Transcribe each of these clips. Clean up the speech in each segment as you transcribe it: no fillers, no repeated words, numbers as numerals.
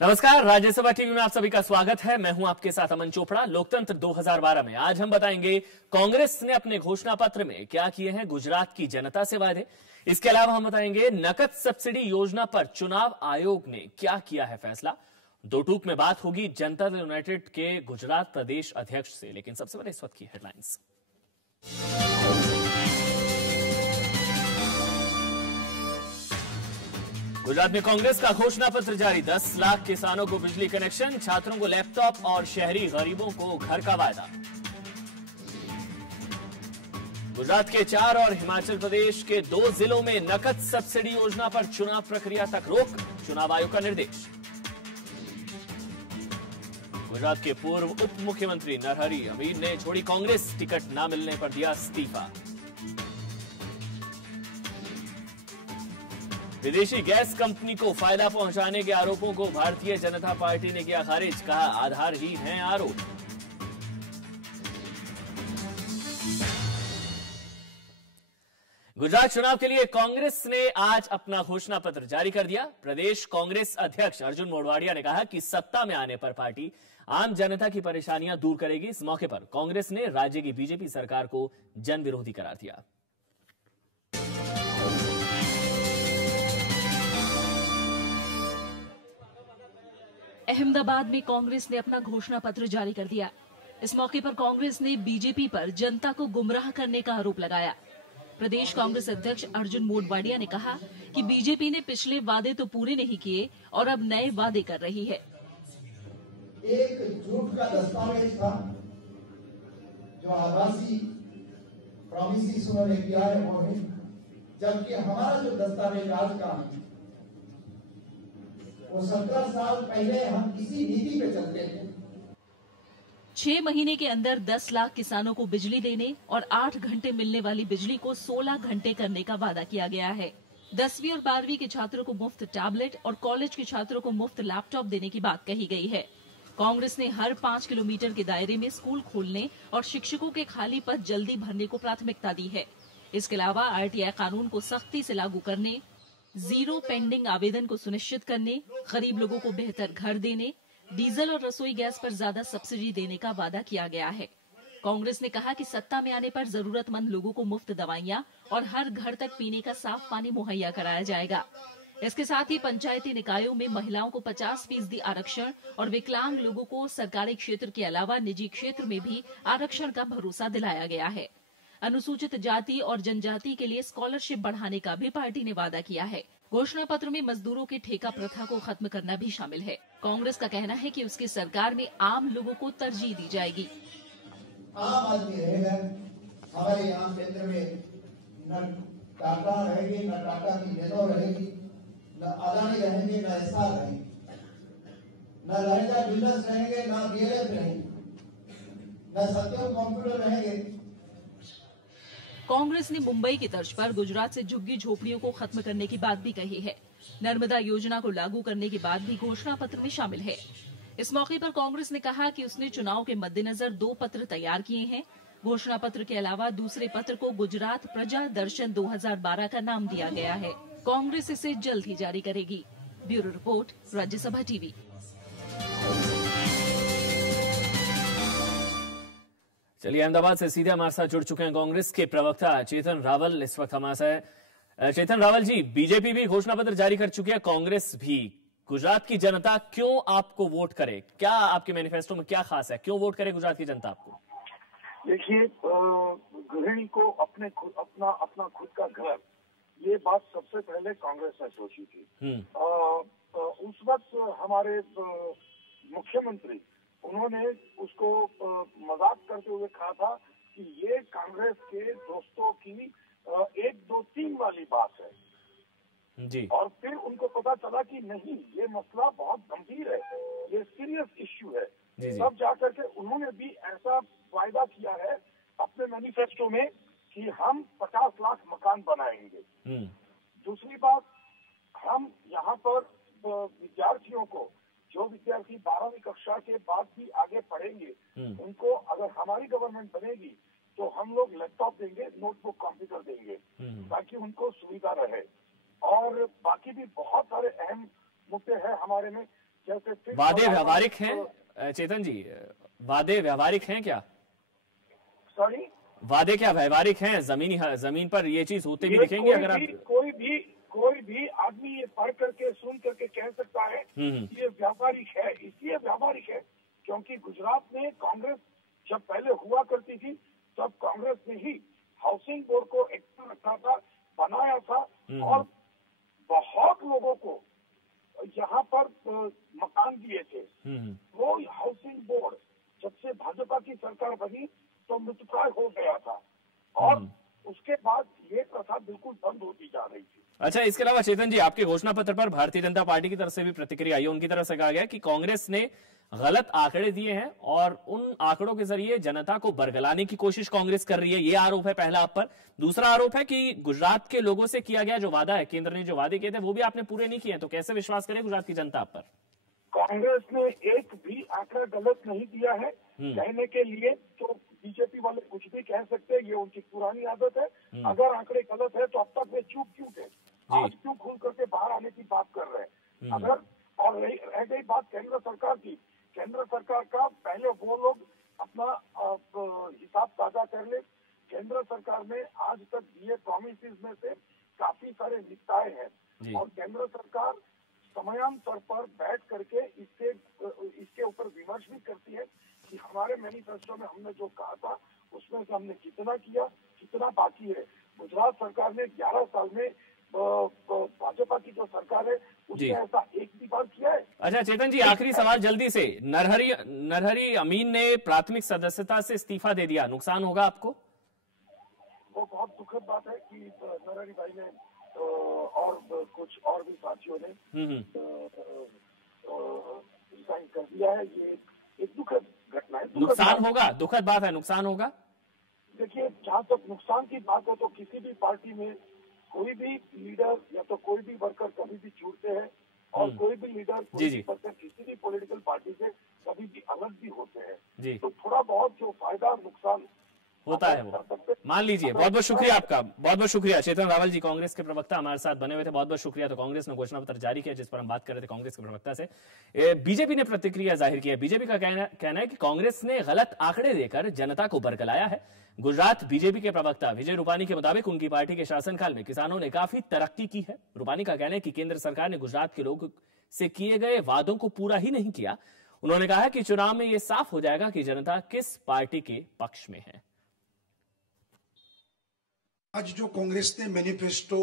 नमस्कार, राज्यसभा टीवी में आप सभी का स्वागत है। मैं हूं आपके साथ अमन चोपड़ा। लोकतंत्र 2012 में आज हम बताएंगे कांग्रेस ने अपने घोषणा पत्र में क्या किए हैं गुजरात की जनता से वादे। इसके अलावा हम बताएंगे नकद सब्सिडी योजना पर चुनाव आयोग ने क्या किया है फैसला। दो टूक में बात होगी जनता दल यूनाइटेड के गुजरात प्रदेश अध्यक्ष से। लेकिन सबसे पहले इस वक्त की हेडलाइंस। गुजरात में कांग्रेस का घोषणा पत्र जारी। 10 लाख किसानों को बिजली कनेक्शन, छात्रों को लैपटॉप और शहरी गरीबों को घर का वायदा। गुजरात के 4 और हिमाचल प्रदेश के 2 जिलों में नकद सब्सिडी योजना पर चुनाव प्रक्रिया तक रोक, चुनाव आयोग का निर्देश। गुजरात के पूर्व उप मुख्यमंत्री नरहरि अमीर ने छोड़ी कांग्रेस, टिकट न मिलने पर दिया इस्तीफा। विदेशी गैस कंपनी को फायदा पहुंचाने के आरोपों को भारतीय जनता पार्टी ने किया खारिज, कहा आधारहीन हैं आरोप। गुजरात चुनाव के लिए कांग्रेस ने आज अपना घोषणा पत्र जारी कर दिया। प्रदेश कांग्रेस अध्यक्ष अर्जुन मोढवाडिया ने कहा कि सत्ता में आने पर पार्टी आम जनता की परेशानियां दूर करेगी। इस मौके पर कांग्रेस ने राज्य की बीजेपी सरकार को जन विरोधी करार दिया। अहमदाबाद में कांग्रेस ने अपना घोषणा पत्र जारी कर दिया। इस मौके पर कांग्रेस ने बीजेपी पर जनता को गुमराह करने का आरोप लगाया। प्रदेश कांग्रेस अध्यक्ष अर्जुन मोढवाडिया ने कहा कि बीजेपी ने पिछले वादे तो पूरे नहीं किए और अब नए वादे कर रही है। एक झूठ का दस्तावेज था जो आभासी प्रॉमिसेस उन्होंने किया है वो नहीं, जबकि हमारा जो दस्तावेज आज का वो 17 साल पहले हम इसी नीति पे चलते थे। 6 महीने के अंदर 10 लाख किसानों को बिजली देने और 8 घंटे मिलने वाली बिजली को 16 घंटे करने का वादा किया गया है। 10वीं और 12वीं के छात्रों को मुफ्त टैबलेट और कॉलेज के छात्रों को मुफ्त लैपटॉप देने की बात कही गई है। कांग्रेस ने हर 5 किलोमीटर के दायरे में स्कूल खोलने और शिक्षकों के खाली पद जल्दी भरने को प्राथमिकता दी है। इसके अलावा आरटीआई कानून को सख्ती से लागू करने, जीरो पेंडिंग आवेदन को सुनिश्चित करने, गरीब लोगों को बेहतर घर देने, डीजल और रसोई गैस पर ज्यादा सब्सिडी देने का वादा किया गया है। कांग्रेस ने कहा कि सत्ता में आने पर जरूरतमंद लोगों को मुफ्त दवाइयां और हर घर तक पीने का साफ पानी मुहैया कराया जाएगा। इसके साथ ही पंचायती निकायों में महिलाओं को 50% आरक्षण और विकलांग लोगों को सरकारी क्षेत्र के अलावा निजी क्षेत्र में भी आरक्षण का भरोसा दिलाया गया है। अनुसूचित जाति और जनजाति के लिए स्कॉलरशिप बढ़ाने का भी पार्टी ने वादा किया है। घोषणा पत्र में मजदूरों की ठेका प्रथा को खत्म करना भी शामिल है। कांग्रेस का कहना है कि उसकी सरकार में आम लोगों को तरजीह दी जाएगी। आम आदमी रहेगा, हमारे यहाँ केंद्र में न टाटा रहेगी, न टाटा की नेनो रहेगी, न अदानी रहेंगे, न एस्सार रहेंगे, न रहेगा बिल्डर्स रहेंगे, न डीएलएफ रहेंगे, न सत्यम कंप्यूटर रहेंगे। कांग्रेस ने मुंबई की तर्ज पर गुजरात से झुग्गी झोपड़ियों को खत्म करने की बात भी कही है। नर्मदा योजना को लागू करने की बात भी घोषणा पत्र में शामिल है। इस मौके पर कांग्रेस ने कहा कि उसने चुनाव के मद्देनजर 2 पत्र तैयार किए हैं। घोषणा पत्र के अलावा दूसरे पत्र को गुजरात प्रजा दर्शन 2012 का नाम दिया गया है। कांग्रेस इसे जल्द ही जारी करेगी। Bureau report, Rajya Sabha TV. चलिए, अहमदाबाद से सीधे हमारे साथ जुड़ चुके हैं कांग्रेस के प्रवक्ता चेतन रावल। इस वक्त हमारे साथ चेतन रावल जी, बीजेपी भी घोषणा पत्र जारी कर चुकी है, कांग्रेस भी। गुजरात की जनता क्यों आपको वोट करे? क्या आपके मैनिफेस्टो में क्या खास है? क्यों वोट करे गुजरात की जनता आपको? देखिए, गृहिणी को अपना खुद का घर, ये बात सबसे पहले कांग्रेस ने सोची थी। उस वक्त हमारे मुख्यमंत्री, उन्होंने उसको मजाक करते हुए कहा था कि ये कांग्रेस के दोस्तों की 1, 2, 3 वाली बात है जी। और फिर उनको पता चला कि नहीं, ये मसला बहुत गंभीर है, ये सीरियस इश्यू है। तब जाकर के उन्होंने भी ऐसा वायदा किया है अपने मैनिफेस्टो में कि हम 50 लाख मकान बनाएंगे। दूसरी बात, हम यहाँ पर विद्यार्थियों को, जो विद्यार्थी 12वीं कक्षा के बाद भी आगे पढ़ेंगे, उनको अगर हमारी गवर्नमेंट बनेगी तो हम लोग लैपटॉप देंगे, नोटबुक, कंप्यूटर देंगे, ताकि उनको सुविधा रहे। और बाकी भी बहुत सारे अहम मुद्दे हैं हमारे में, जैसे वादे व्यावहारिक हैं चेतन जी, वादे व्यावहारिक हैं क्या? सॉरी, वादे क्या व्यावहारिक हैं? जमीन पर ये चीज होते भी दिखेंगे अगर आप? कोई भी आदमी ये पढ़ करके सुन करके कह सकता है ये व्यावहारिक है। इसलिए व्यावहारिक है क्योंकि गुजरात में कांग्रेस जब पहले हुआ करती थी तब कांग्रेस ने ही हाउसिंग बोर्ड को एक्टिव रखा था, बनाया था और बहुत लोगों को यहाँ पर मकान दिए थे। वो हाउसिंग बोर्ड जब से भाजपा की सरकार बनी तो मृतप्राय हो गया था और उसके बाद ये प्रथा बिल्कुल बंद होती जा रही थी। अच्छा, इसके अलावा चेतन जी, आपके घोषणा पत्र पर भारतीय जनता पार्टी की तरफ से भी प्रतिक्रिया आई। उनकी तरफ से कहा गया कि कांग्रेस ने गलत आंकड़े दिए हैं और उन आंकड़ों के जरिए जनता को बरगलाने की कोशिश कांग्रेस कर रही है। ये आरोप है पहला आप पर। दूसरा आरोप है कि गुजरात के लोगों से किया गया जो वादा है, केंद्र ने जो वादे किए थे वो भी आपने पूरे नहीं किए, तो कैसे विश्वास करें गुजरात की जनता आप पर? कांग्रेस ने एक भी आंकड़ा गलत नहीं दिया है। कहने के लिए तो बीजेपी वाले कुछ भी कह सकते हैं, ये उनकी पुरानी आदत है। अगर आंकड़े गलत है तो अब तक वे चुप क्यों थे? आज क्यों खुल करके बाहर आने की बात कर रहे हैं? अगर और रह गई बात केंद्र सरकार की, केंद्र सरकार का पहले वो लोग अपना हिसाब ताजा कर ले। केंद्र सरकार ने आज तक दिए प्रॉमिसेस में से काफी सारे निपटाए हैं और केंद्र सरकार समयांतर पर बैठ करके इसके ऊपर विमर्श भी करती है कि हमारे मैनिफेस्टो में हमने जो कहा था उसमें से हमने कितना किया, कितना बाकी है। गुजरात सरकार ने 11 साल में भाजपा की जो सरकार है उसने ऐसा एक भी बार किया है? अच्छा चेतन जी, आखिरी सवाल जल्दी से। नरहरी अमीन ने प्राथमिक सदस्यता से इस्तीफा दे दिया, नुकसान होगा आपको? वो बहुत दुखद बात है कि नरहरी भाई ने और कुछ और भी साथियों ने रिजाइन कर दिया है। ये एक दुखद घटना है। नुकसान होगा, दुखद बात है, नुकसान होगा। देखिए, जहाँ तक नुकसान की बात हो तो किसी भी पार्टी में कोई भी लीडर या तो कोई भी वर्कर कभी भी छूटते हैं और कोई भी लीडर कोई भी वर्कर किसी भी पॉलिटिकल पार्टी से कभी भी अलग भी होते हैं। तो थोड़ा बहुत जो फायदा नुकसान होता है वो मान लीजिए। बहुत बहुत शुक्रिया आपका, बहुत बहुत शुक्रिया। चेतन रावल जी कांग्रेस के प्रवक्ता हमारे साथ बने हुए थे, बहुत बहुत शुक्रिया। तो कांग्रेस ने घोषणा पत्र जारी किया जिस पर हम बात कर रहे थे कांग्रेस के प्रवक्ता से। बीजेपी ने प्रतिक्रिया जाहिर की है। बीजेपी का कहना है कि कांग्रेस ने गलत आंकड़े देकर जनता को बरगलाया है। गुजरात बीजेपी के प्रवक्ता विजय रूपानी के मुताबिक उनकी पार्टी के शासनकाल में किसानों ने काफी तरक्की की है। रूपानी का कहना है कि केंद्र सरकार ने गुजरात के लोगों से किए गए वादों को पूरा ही नहीं किया। उन्होंने कहा कि चुनाव में यह साफ हो जाएगा कि जनता किस पार्टी के पक्ष में है। आज जो कांग्रेस ने मैनिफेस्टो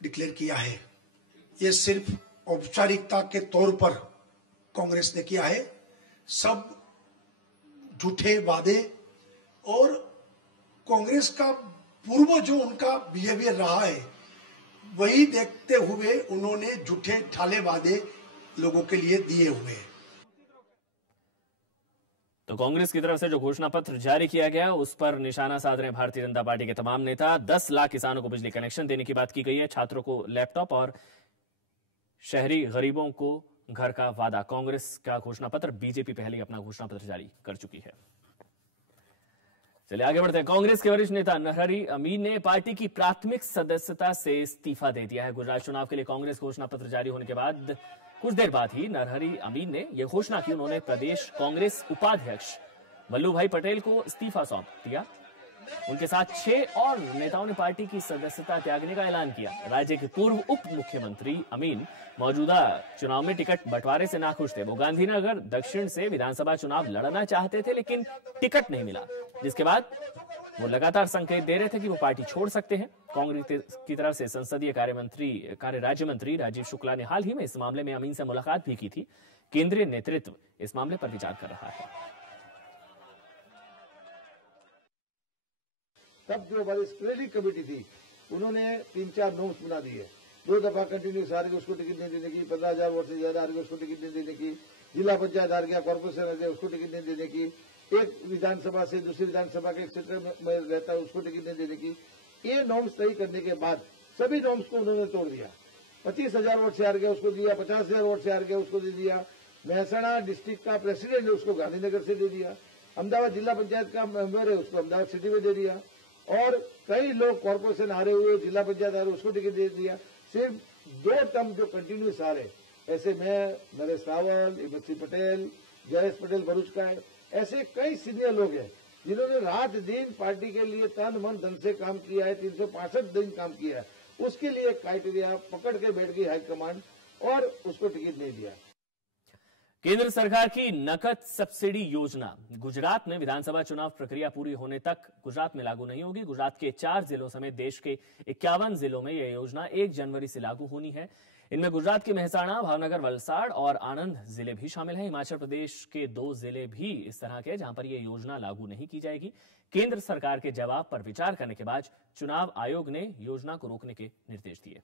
डिक्लेयर किया है, ये सिर्फ औपचारिकता के तौर पर कांग्रेस ने किया है। सब झूठे वादे और कांग्रेस का पूर्व जो उनका बिहेवियर रहा है वही देखते हुए उन्होंने झूठे ठाले वादे लोगों के लिए दिए हुए हैं। तो कांग्रेस की तरफ से जो घोषणा पत्र जारी किया गया उस पर निशाना साध रहे भारतीय जनता पार्टी के तमाम नेता। 10 लाख किसानों को बिजली कनेक्शन देने की बात की गई है, छात्रों को लैपटॉप और शहरी गरीबों को घर का वादा। कांग्रेस का घोषणा पत्र, बीजेपी पहले अपना घोषणा पत्र जारी कर चुकी है। चलिए आगे बढ़ते हैं। कांग्रेस के वरिष्ठ नेता नरहरी अमीन ने पार्टी की प्राथमिक सदस्यता से इस्तीफा दे दिया है। गुजरात चुनाव के लिए कांग्रेस घोषणा पत्र जारी होने के बाद कुछ देर बाद ही नरहरी अमीन ने यह घोषणा की। उन्होंने प्रदेश कांग्रेस उपाध्यक्ष वल्लभ भाई पटेल को इस्तीफा सौंप दिया। उनके साथ 6 और नेताओं ने पार्टी की सदस्यता त्यागने का ऐलान किया। राज्य के पूर्व उप मुख्यमंत्री अमीन मौजूदा चुनाव में टिकट बंटवारे से नाखुश थे। वो गांधीनगर दक्षिण से विधानसभा चुनाव लड़ना चाहते थे लेकिन टिकट नहीं मिला, जिसके बाद वो लगातार संकेत दे रहे थे कि वो पार्टी छोड़ सकते हैं। कांग्रेस की तरफ से संसदीय कार्य राज्य मंत्री राजीव शुक्ला ने हाल ही में इस मामले में अमीन से मुलाकात भी की थी। केंद्रीय नेतृत्व इस मामले पर विचार कर रहा है। तब जो हमारी स्ट्रेटेजिक कमेटी थी उन्होंने 3-4 नोम्स बना दिए। 2 दफा कंटिन्यूस हार गए, उसको टिकट नहीं देने की। 15,000 वोट से ज्यादा हार गए, उसको टिकट नहीं देने की। जिला पंचायत हार गया, कॉर्पोरेशन हार गया, उसको टिकट नहीं देने की। एक विधानसभा से दूसरी विधानसभा के एक क्षेत्र में रहता है, उसको टिकट नहीं देने की। ये नॉर्म्स तय करने के बाद सभी नॉर्म्स को उन्होंने तोड़ दिया। 25,000 वोट से हार गया, उसको दिया। 50,000 वोट से हार गया, उसको दे दिया। महसाणा डिस्ट्रिक्ट का प्रेसिडेंट है, उसको गांधीनगर से दे दिया। अहमदाबाद जिला पंचायत का मेंबर है, उसको अहमदाबाद सिटी में दे दिया। और कई लोग कॉर्पोरेशन हारे हुए, जिला पंचायत हारे, उसको टिकट दे दिया। सिर्फ 2 टर्म जो कंटिन्यूस हारे ऐसे मैं, नरेश रावल, हिम्मत पटेल, जयेश पटेल भरूच का है, ऐसे कई सीनियर लोग हैं जिन्होंने रात दिन पार्टी के लिए तन मन धन से काम किया है, 365 दिन काम किया है। उसके लिए क्राइटेरिया पकड़ के बैठ गई हाईकमांड और उसको टिकट नहीं दिया। केंद्र सरकार की नकद सब्सिडी योजना गुजरात में विधानसभा चुनाव प्रक्रिया पूरी होने तक गुजरात में लागू नहीं होगी। गुजरात के 4 जिलों समेत देश के 51 जिलों में यह योजना 1 जनवरी से लागू होनी है। इनमें गुजरात के मेहसाणा, भावनगर, वलसाड़ और आनंद जिले भी शामिल हैं। हिमाचल प्रदेश के 2 जिले भी इस तरह के जहां पर यह योजना लागू नहीं की जाएगी। केंद्र सरकार के जवाब पर विचार करने के बाद चुनाव आयोग ने योजना को रोकने के निर्देश दिए।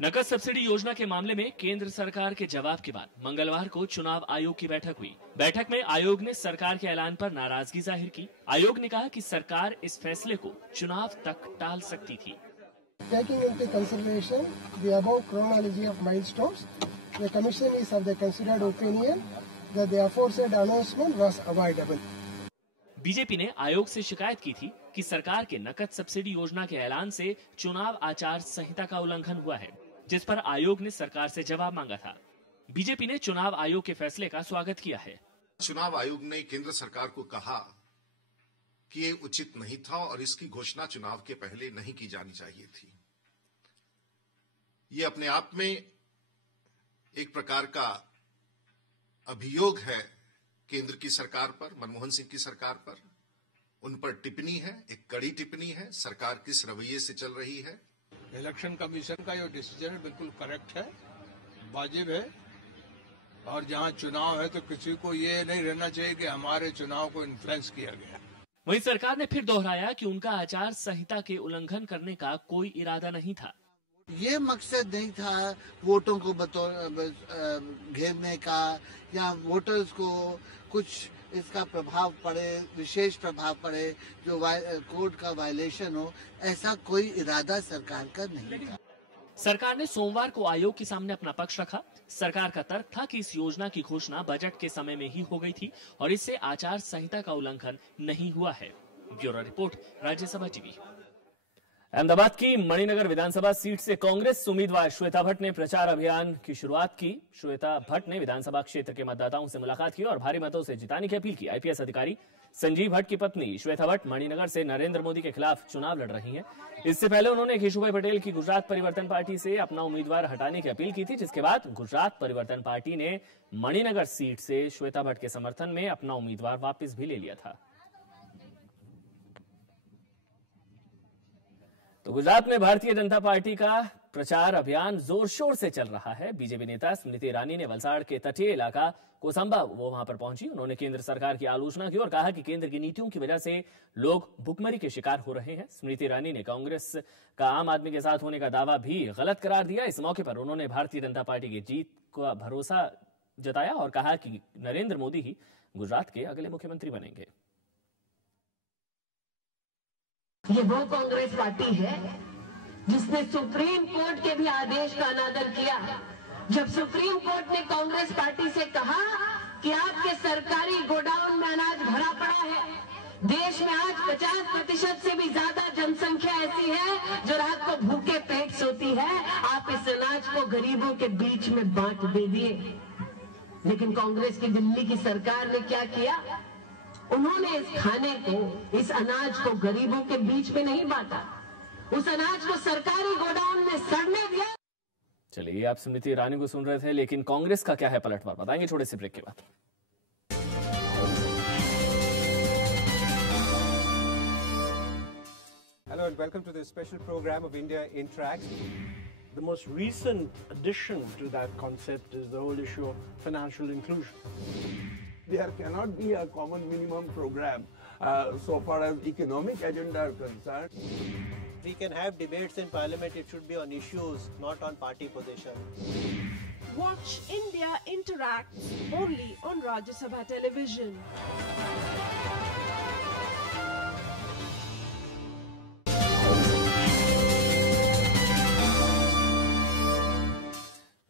नकद सब्सिडी योजना के मामले में केंद्र सरकार के जवाब के बाद मंगलवार को चुनाव आयोग की बैठक हुई। बैठक में आयोग ने सरकार के ऐलान पर नाराजगी जाहिर की। आयोग ने कहा कि सरकार इस फैसले को चुनाव तक टाल सकती थी। Taking into consideration the above chronology of milestones, the Commission is of the considered opinion that the aforesaid announcement was avoidable. BJP ने आयोग से शिकायत की थी कि सरकार के नकद सब्सिडी योजना के ऐलान से चुनाव आचार संहिता का उल्लंघन हुआ है, जिस पर आयोग ने सरकार से जवाब मांगा था। बीजेपी ने चुनाव आयोग के फैसले का स्वागत किया है। चुनाव आयोग ने केंद्र सरकार को कहा कि ये उचित नहीं था और इसकी घोषणा चुनाव के पहले नहीं की जानी चाहिए थी। ये अपने आप में एक प्रकार का अभियोग है केंद्र की सरकार पर, मनमोहन सिंह की सरकार पर। उन पर टिप्पणी है, एक कड़ी टिप्पणी है, सरकार किस रवैये से चल रही है। इलेक्शन कमीशन का जो डिसीजन बिल्कुल करेक्ट है, वाजिब है, और जहां चुनाव है तो किसी को ये नहीं रहना चाहिए कि हमारे चुनाव को इन्फ्लुएंस किया गया। वहीं सरकार ने फिर दोहराया कि उनका आचार संहिता के उल्लंघन करने का कोई इरादा नहीं था। ये मकसद नहीं था वोटों को घेरने का या वोटर्स को कुछ इसका प्रभाव पड़े, विशेष प्रभाव पड़े, जो कोड का वायलेशन हो, ऐसा कोई इरादा सरकार का नहीं था। सरकार ने सोमवार को आयोग के सामने अपना पक्ष रखा। सरकार का तर्क था कि इस योजना की घोषणा बजट के समय में ही हो गई थी और इससे आचार संहिता का उल्लंघन नहीं हुआ है। Bureau report, Rajya Sabha TV. Ahmedabad की मणिनगर विधानसभा सीट से कांग्रेस उम्मीदवार श्वेता भट्ट ने प्रचार अभियान की शुरुआत की। श्वेता भट्ट ने विधानसभा क्षेत्र के मतदाताओं से मुलाकात की और भारी मतों से जिताने की अपील की। आईपीएस अधिकारी संजीव भट्ट की पत्नी श्वेता भट्ट मणिनगर से नरेंद्र मोदी के खिलाफ चुनाव लड़ रही हैं। इससे पहले उन्होंने केशुभाई पटेल की गुजरात परिवर्तन पार्टी से अपना उम्मीदवार हटाने की अपील की थी, जिसके बाद गुजरात परिवर्तन पार्टी ने मणिनगर सीट से श्वेता भट्ट के समर्थन में अपना उम्मीदवार वापस भी ले लिया था। तो गुजरात में भारतीय जनता पार्टी का प्रचार अभियान जोर शोर से चल रहा है। बीजेपी नेता स्मृति ईरानी ने वलसाड़ के तटीय इलाका कोसंबा वो वहां पर पहुंची। उन्होंने केंद्र सरकार की आलोचना की और कहा कि केंद्र की नीतियों की वजह से लोग भुखमरी के शिकार हो रहे हैं। स्मृति ईरानी ने कांग्रेस का आम आदमी के साथ होने का दावा भी गलत करार दिया। इस मौके पर उन्होंने भारतीय जनता पार्टी की जीत का भरोसा जताया और कहा कि नरेंद्र मोदी ही गुजरात के अगले मुख्यमंत्री बनेंगे। ये वो कांग्रेस पार्टी है जिसने सुप्रीम कोर्ट के भी आदेश का अनादर किया। जब सुप्रीम कोर्ट ने कांग्रेस पार्टी से कहा कि आपके सरकारी गोडाउन में अनाज भरा पड़ा है, देश में आज 50% से भी ज्यादा जनसंख्या ऐसी है जो रात को भूखे पेट सोती है, आप इस अनाज को गरीबों के बीच में बांट दे दिए। लेकिन कांग्रेस की दिल्ली की सरकार ने क्या किया? उन्होंने इस खाने को, इस अनाज को गरीबों के बीच में नहीं बांटा, उस अनाज को सरकारी गोडाउन में सड़ने दिया। चलिए, आप स्मृति ईरानी को सुन रहे थे, लेकिन कांग्रेस का क्या है पलटवार, बताएंगे छोटे से ब्रेक के बाद। Hello and welcome to this special program of India Interacts. The most recent addition to that concept is the whole issue of financial inclusion. There cannot be a common minimum program so far as economic agenda are concerned. We can have debates in parliament, it should be on issues, not on party position. Watch India Interacts only on Rajya Sabha television.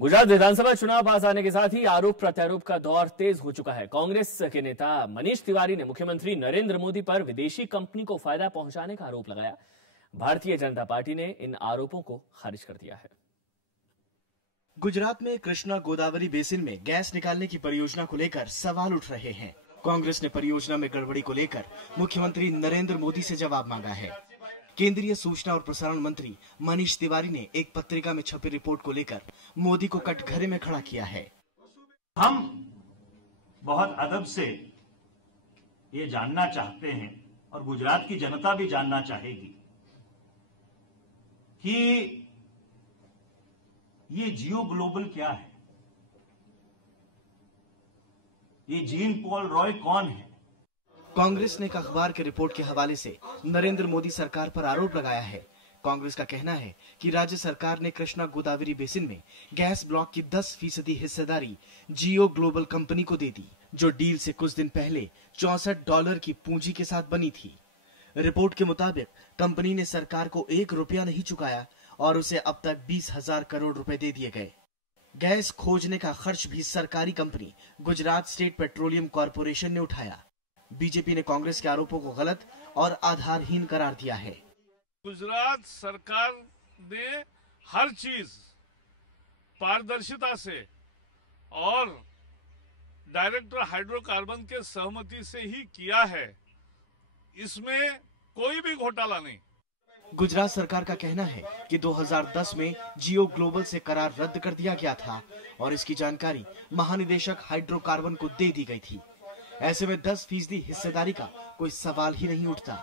Gujarat विधानसभा चुनाव पास आने के साथ ही आरोप प्रत्यारोप का दौर तेज हो चुका है। कांग्रेस के नेता मनीष तिवारी ने मुख्यमंत्री नरेंद्र मोदी पर विदेशी कंपनी को फायदा पहुंचाने का आरोप लगाया। भारतीय जनता पार्टी ने इन आरोपों को खारिज कर दिया है। गुजरात में कृष्णा गोदावरी बेसिन में गैस निकालने की परियोजना को लेकर सवाल उठ रहे हैं। कांग्रेस ने परियोजना में गड़बड़ी को लेकर मुख्यमंत्री नरेंद्र मोदी से जवाब मांगा है। केंद्रीय सूचना और प्रसारण मंत्री मनीष तिवारी ने एक पत्रिका में छपी रिपोर्ट को लेकर मोदी को कटघरे में खड़ा किया है। हम बहुत अदब से ये जानना चाहते हैं और गुजरात की जनता भी जानना चाहेगी कि ये जियो ग्लोबल क्या है, ये जीन पॉल रॉय कौन है। कांग्रेस ने एक अखबार के रिपोर्ट के हवाले से नरेंद्र मोदी सरकार पर आरोप लगाया है। कांग्रेस का कहना है कि राज्य सरकार ने कृष्णा गोदावरी बेसिन में गैस ब्लॉक की 10% हिस्सेदारी जियो ग्लोबल कंपनी को दे दी, जो डील से कुछ दिन पहले $64 की पूंजी के साथ बनी थी। रिपोर्ट के मुताबिक कंपनी ने सरकार को ₹1 नहीं चुकाया और उसे अब तक 20,000 करोड़ रुपए दे दिए गए। गैस खोजने का खर्च भी सरकारी company Gujarat state petroleum corporation ने उठाया। बीजेपी ने कांग्रेस के आरोपों को गलत और आधारहीन करार दिया है। गुजरात सरकार ने हर चीज पारदर्शिता से और डायरेक्टर हाइड्रोकार्बन के सहमति से ही किया है, इसमें कोई भी घोटाला नहीं। गुजरात सरकार का कहना है कि 2010 में जियो ग्लोबल से करार रद्द कर दिया गया था और इसकी जानकारी महानिदेशक हाइड्रोकार्बन को दे दी गई थी। ऐसे में 10% हिस्सेदारी का कोई सवाल ही नहीं उठता।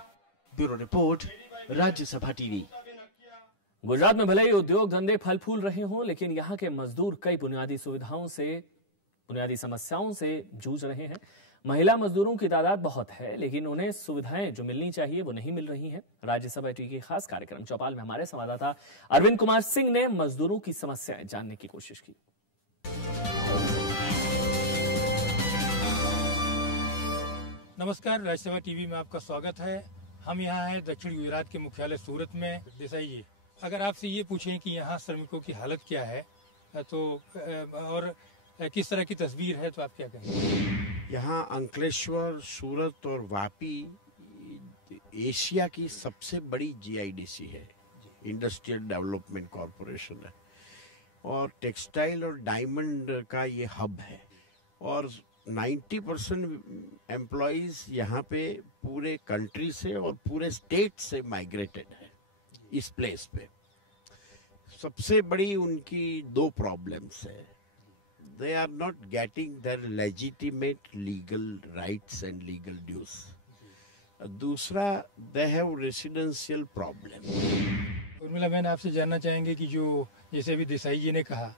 Bureau report, Rajya Sabha TV. Gujarat में भले ही उद्योग धंधे फल फूल रहे हों, लेकिन यहाँ के मजदूर कई बुनियादी समस्याओं से जूझ रहे हैं। महिला मजदूरों की तादाद बहुत है, लेकिन उन्हें सुविधाएं जो मिलनी चाहिए वो नहीं मिल रही हैं। राज्यसभा टीवी के खास कार्यक्रम चौपाल में हमारे संवाददाता अरविंद कुमार सिंह ने मजदूरों की समस्याएं जानने की कोशिश की। नमस्कार, राज्यसभा टीवी में आपका स्वागत है। हम यहाँ हैं दक्षिण गुजरात के मुख्यालय सूरत में। देसाई जी, अगर आपसे ये पूछें कि यहाँ श्रमिकों की हालत क्या है तो और किस तरह की तस्वीर है, तो आप क्या कहेंगे? यहाँ अंकलेश्वर, सूरत और वापी एशिया की सबसे बड़ी GIDC है, इंडस्ट्रियल डेवलपमेंट कॉरपोरेशन है, और टेक्सटाइल और डायमंड का ये हब है। और 90% एम्प्लॉइज यहाँ पे पूरे कंट्री से और पूरे स्टेट से माइग्रेटेड है इस प्लेस पे। सबसे बड़ी उनकी 2 प्रॉब्लम्स है। They are not getting their legitimate legal rights and legal dues. दूसरा, they have residential problem. Urmila बहन, आपसे जानना चाहेंगे कि जो जैसे अभी देसाई जी ने कहा,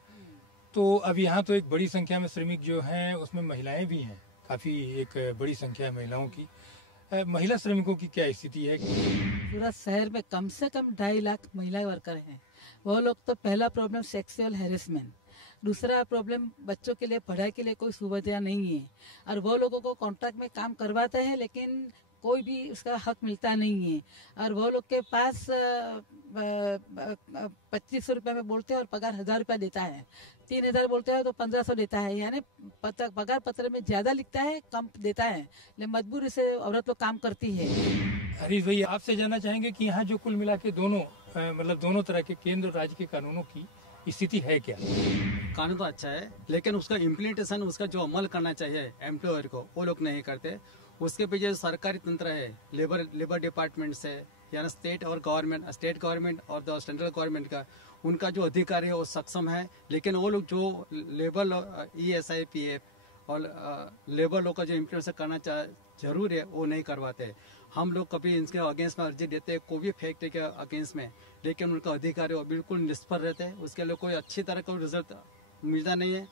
तो अब यहाँ तो एक बड़ी संख्या में श्रमिक जो हैं उसमें महिलाएं भी हैं, काफी एक बड़ी संख्या है महिलाओं की। महिला श्रमिकों की क्या स्थिति है? पूरा शहर में कम से कम 2.5 लाख महिला वर्कर हैं। वो लोग तो पहला प्रॉब्लम सेक्सुअल हैरेसमेंट, दूसरा प्रॉब्लम बच्चों के लिए पढ़ाई के लिए कोई सुविधा नहीं है, और वो लोगों को कॉन्ट्रैक्ट में काम करवाते हैं लेकिन कोई भी उसका हक मिलता नहीं है। और वो लोग के पास 2500 रुपये में बोलते हैं और पगार 1000 रुपया देता है। 3000 बोलते हैं तो 1500 देता है, यानी पगार पत्र में ज्यादा लिखता है, कम देता है, लेकिन मजबूरी से औरत लोग काम करती है। हरीश भैया, आपसे जानना चाहेंगे कि यहाँ जो कुल मिला के दोनों तरह के केंद्र और राज्य के कानूनों की स्थिति है क्या? कानून तो अच्छा है, लेकिन उसका इम्प्लीमेंटेशन, उसका जो अमल करना चाहिए एम्प्लॉयर को, वो लोग नहीं करते। उसके पीछे जो सरकारी तंत्र है, लेबर डिपार्टमेंट से यानी स्टेट गवर्नमेंट और सेंट्रल गवर्नमेंट का, उनका जो अधिकारी है वो सक्षम है, लेकिन वो लोग जो लेबर ESI PF और लेबर लॉ का जो इम्प्लीमेंटेशन करना जरूर है वो नहीं करवाते। हम लोग कभी इनके अगेंस्ट में अर्जी देते हैं, कोई भी फैक्ट्री के अगेंस्ट में, लेकिन उनका अधिकारी वो बिल्कुल निष्फल रहते हैं। उसके लिए कोई अच्छी तरह का रिजल्ट मिलता नहीं है।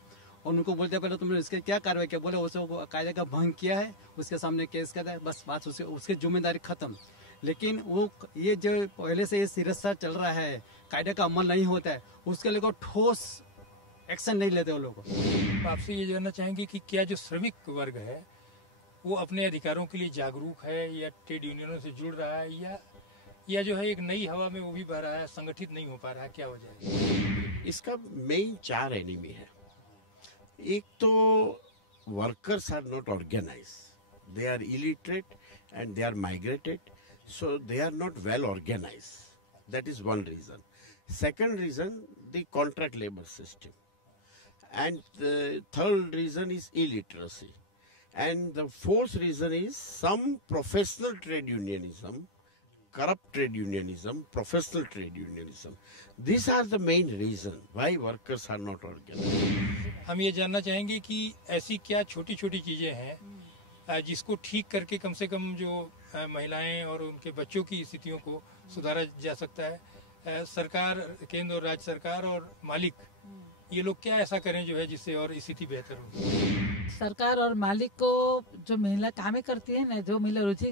और उनको बोलते हैं पहले तुमने इसके क्या कार्रवाई किया, बोले उसे कायदे का भंग किया है, उसके सामने केस करता है, बस बात उसकी जिम्मेदारी खत्म। लेकिन वो ये जो पहले से ये सिरसा चल रहा है, कायदे का अमल नहीं होता है, उसके लिए कोई ठोस एक्शन नहीं लेते वो लोग। आपसे ये जानना चाहेंगे कि क्या जो श्रमिक वर्ग है वो अपने अधिकारों के लिए जागरूक है, या ट्रेड यूनियनों से जुड़ रहा है, या जो है एक नई हवा में वो भी बह रहा है, संगठित नहीं हो पा रहा है, क्या वजह है? इसका मेन 4 एनिमी है। एक तो workers are not organise, they are illiterate and they are migrated, so they are not well organise. That is one reason. Second reason, the contract labor system. And the third reason is illiteracy. And the fourth reason is some professional trade unionism, corrupt trade unionism, professional trade unionism. These are the main reason why workers are not organized. हम ये जानना चाहेंगे कि ऐसी क्या छोटी छोटी चीजें हैं जिसको ठीक करके कम से कम जो महिलाएं और उनके बच्चों की स्थितियों को सुधारा जा सकता है। सरकार, केंद्र और राज्य सरकार और मालिक, ये लोग क्या ऐसा करें जो है जिससे और स्थिति बेहतर हो। सरकार और मालिक को जो महिला कामें करती है ना, जो महिला रुचि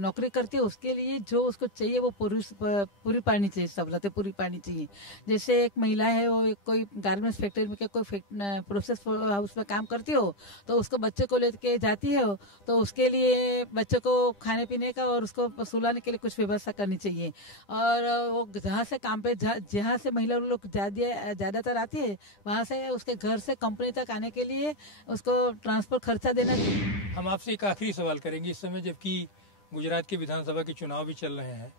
नौकरी करती है, उसके लिए जो उसको चाहिए वो पूरी पानी चाहिए, सहूलतें पूरी पानी चाहिए। जैसे एक महिला है, वो कोई गारमेंट्स फैक्ट्री में कोई प्रोसेस हाउस में काम करती हो, तो उसको बच्चे को लेके जाती है, तो उसके लिए बच्चे को खाने पीने का और उसको सुलाने के लिए कुछ व्यवस्था करनी चाहिए। और वो जहाँ से काम पे जहाँ से महिला लोग ज्यादातर आती है, वहाँ से उसके घर से कंपनी तक आने के लिए उसको ट्रांसपोर्ट खर्चा देना। हम आपसे एक आखिरी सवाल करेंगे इस समय, जबकि गुजरात के विधानसभा के चुनाव भी चल रहे हैं,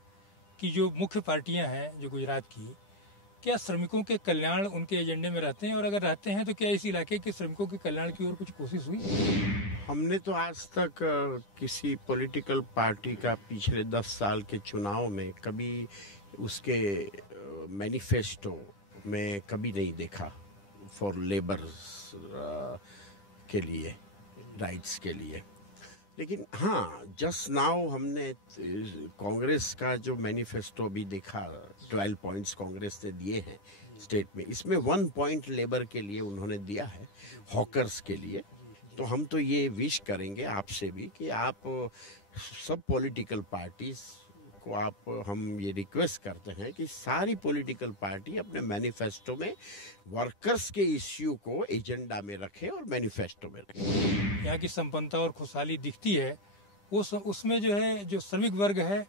कि जो मुख्य पार्टियां हैं जो गुजरात की, क्या श्रमिकों के कल्याण उनके एजेंडे में रहते हैं, और अगर रहते हैं तो क्या इस इलाके के श्रमिकों के कल्याण की ओर कुछ कोशिश हुई? हमने तो आज तक किसी पॉलिटिकल पार्टी का पिछले 10 साल के चुनाव में कभी उसके मैनिफेस्टो में कभी नहीं देखा फॉर लेबर्स के लिए, राइट्स के लिए। लेकिन हाँ, जस्ट नाउ हमने कांग्रेस का जो मैनिफेस्टो भी देखा, 12 पॉइंट्स कांग्रेस ने दिए हैं स्टेट में, इसमें 1 पॉइंट लेबर के लिए उन्होंने दिया है, हॉकर्स के लिए। तो हम तो ये विश करेंगे आपसे भी कि आप सब पॉलिटिकल पार्टीज को हम ये रिक्वेस्ट करते हैं कि सारी पॉलिटिकल पार्टी अपने मैनिफेस्टो में वर्कर्स के इश्यू को एजेंडा में रखे और मैनिफेस्टो में रखे। यहाँ की संपन्नता और खुशहाली दिखती है, उसमें जो है जो श्रमिक वर्ग है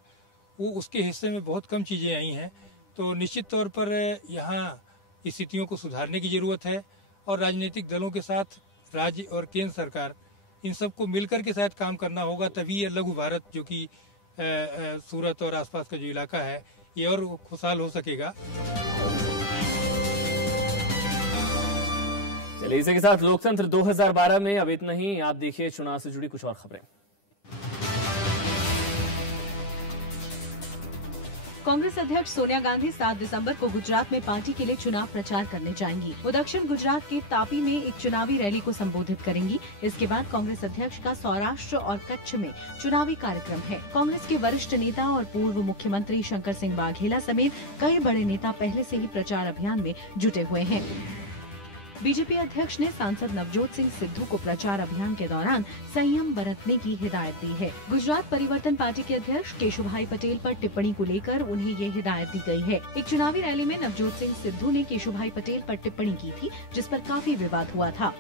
वो उसके हिस्से में बहुत कम चीजें आई हैं। तो निश्चित तौर पर यहाँ स्थितियों को सुधारने की जरूरत है, और राजनीतिक दलों के साथ राज्य और केंद्र सरकार इन सबको मिलकर के साथ काम करना होगा, तभी ये लघु भारत जो कि सूरत और आसपास का जो इलाका है ये और खुशहाल हो सकेगा। चलिए, इसी के साथ लोकतंत्र 2012 में अब इतना ही। आप देखिए चुनाव से जुड़ी कुछ और खबरें। कांग्रेस अध्यक्ष सोनिया गांधी 7 दिसंबर को गुजरात में पार्टी के लिए चुनाव प्रचार करने जाएंगी। वो दक्षिण गुजरात के तापी में एक चुनावी रैली को संबोधित करेंगी। इसके बाद कांग्रेस अध्यक्ष का सौराष्ट्र और कच्छ में चुनावी कार्यक्रम है। कांग्रेस के वरिष्ठ नेता और पूर्व मुख्यमंत्री शंकर सिंह वाघेला समेत कई बड़े नेता पहले से ही प्रचार अभियान में जुटे हुए हैं। बीजेपी अध्यक्ष ने सांसद नवजोत सिंह सिद्धू को प्रचार अभियान के दौरान संयम बरतने की हिदायत दी है। गुजरात परिवर्तन पार्टी के अध्यक्ष केशुभाई पटेल पर टिप्पणी को लेकर उन्हें ये हिदायत दी गई है। एक चुनावी रैली में नवजोत सिंह सिद्धू ने केशुभाई पटेल पर टिप्पणी की थी, जिस पर काफी विवाद हुआ था।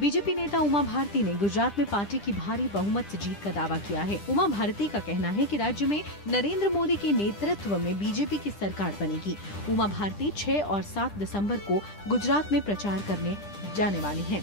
बीजेपी नेता उमा भारती ने गुजरात में पार्टी की भारी बहुमत से जीत का दावा किया है। उमा भारती का कहना है कि राज्य में नरेंद्र मोदी के नेतृत्व में बीजेपी की सरकार बनेगी। उमा भारती 6 और 7 दिसंबर को गुजरात में प्रचार करने जाने वाली हैं।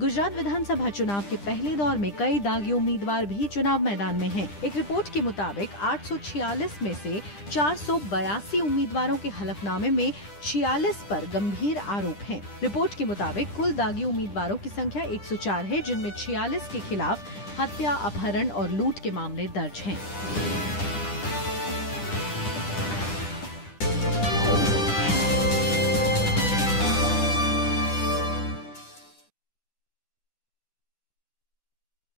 गुजरात विधानसभा चुनाव के पहले दौर में कई दागी उम्मीदवार भी चुनाव मैदान में हैं। एक रिपोर्ट के मुताबिक 846 में से 482 उम्मीदवारों के हलफनामे में 46 पर गंभीर आरोप हैं। रिपोर्ट के मुताबिक कुल दागी उम्मीदवारों की संख्या 104 है, जिनमें 46 के खिलाफ हत्या, अपहरण और लूट के मामले दर्ज हैं।